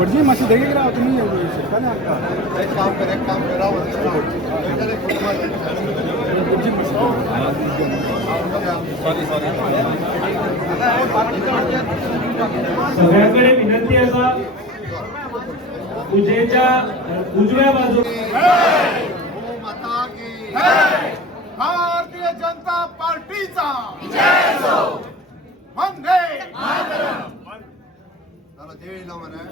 भटजी मातशें बेगीन राव तुमी शेतकार हाडटा एक काम करा सगळ्यांकडे विनंती असा पूजेच्या उजव्या बाजू माता की भारतीय जनता पार्टीचा वंदे चला देवीला म्हणा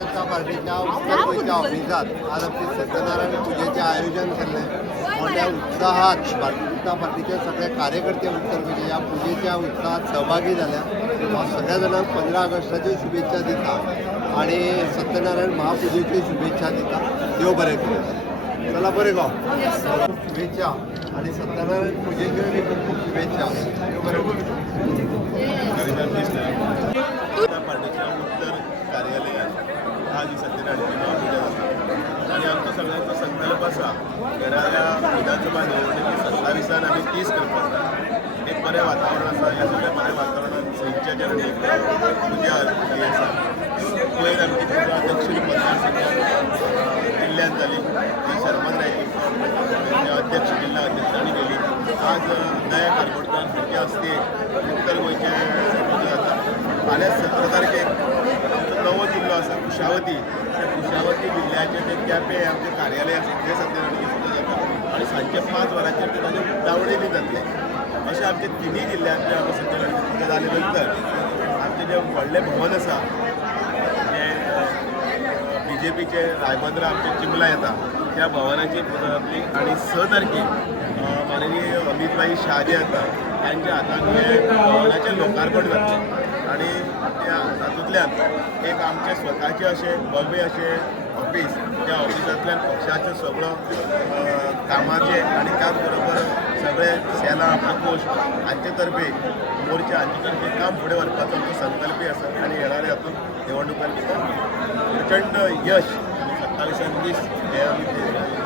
जनता पार्टीच्या उत्तर ऑफिसात आज आमचे सत्यनारायण पूजेचे आयोजन केले मोठ्या उत्साहात भारतीय जनता पार्टीचे सगळे कार्यकर्ते उत्तर गोंयचे या पूजेच्या उत्साहात सहभागी झाल्या हांव सगळ्या जाणांक 15 ऑगस्टाच्यो शुभेच्छा दिता आणि सत्यनारायण महापूजेची शुभेच्छा दिता देव बरें करूं चला बरें गो शुभेच्छा आणि सत्यनारायण पूजेच्यो खूप खूप शुभेच्छा देव बरें करूं जनता पार्टीच्या उत्तर कार्यालयात आज ही सत्यनारायणाची महापूजा जाता आणि आमचो सगळ्यांचो संकल्प आसा येणाऱ्या विधानसभा निवडणुकी 27 आमी 30 करपाक एक बरें वातावरण आसा ह्या सगळ्या बऱ्या वातावरणात सईच्या चरणी पूजा ही आसा पयर आमची पूजा दक्षिण मतदारसंघात जिल्ह्यात जाली ती शर्मन रायची अध्यक्ष जिल्हा अध्यक्षांनी केली आज दया कारकोडकर हांच्या हस्ते उत्तर गोंयचे पूजा जाता फाल्यां 17 तारखेक आमचो नवो जिल्लो आसा कुशावती त्या कुशावती जिल्ल्याचे ते केपें आमचें कार्यालय आसा ते सत्यनारायणाची पूजा जाता आणि सांजचे 5 वरांचेर ते ताजे उक्तावणी जातले अशें आमचे तिनूय जिल्ल्यांतले आमचे सत्यनारायणाची पूजा जाले नंतर आमचें जें व्हडलें भवन आसा BJPचे रायबंद्रा आमचे चिमला येता त्या भवनाची पूजा जातली आणि 6 तारखेक माननीय अमितभाई शाह जे येता त्यांच्या हातान हे भवनाचें लोकार्पण जातलें आणि त्या तातूंतल्यान एक आमचे स्वताचे अशें भव्य अशें ऑफिस त्या ऑफिसांतल्यान पक्षाचो सगळो कामाचे आणि त्याच बरोबर सगळे सेला प्रकोष्ठ हांचे तर्फे मोर्चा हांचे तर्फे काम फुडें व्हरपाचो आमचो संकल्पय आसा आणि येणाऱ्या हातूंत निवडणुकांत प्रचंड यश 27 हे आमी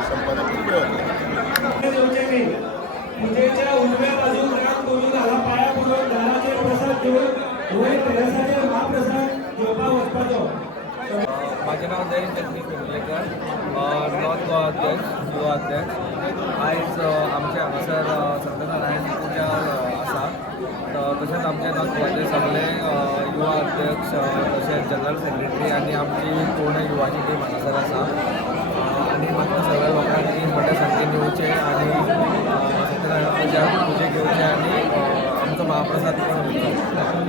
संपादन फुडें व्हरतले पूजेच्या उजव्या बाजूला राम करून आला पाया पडून दानाचे प्रसाद घेऊन रोहित तेरेसाचे महाप्रसाद घेवपाक वचपाचो माझे नाव जयंत जगदीश कुर्लेकर नॉर्थ गोवा अध्यक्ष युवा अध्यक्ष आयज आमचे हांगासर सत्यनारायण पूजा आसा तशेंच आमचे नॉर्थ गोवाचे सगळे युवा अध्यक्ष तशेंच जनरल सेक्रेटरी आनी आमची पूर्ण युवाची टीम हांगासर आसा आनी म्हाका सगळ्या लोकांनी मोठ्या संख्येन येवचें आनी सत्यनारायण पूजेक येवचें आनी आमचो महाप्रसाद पण घेवचो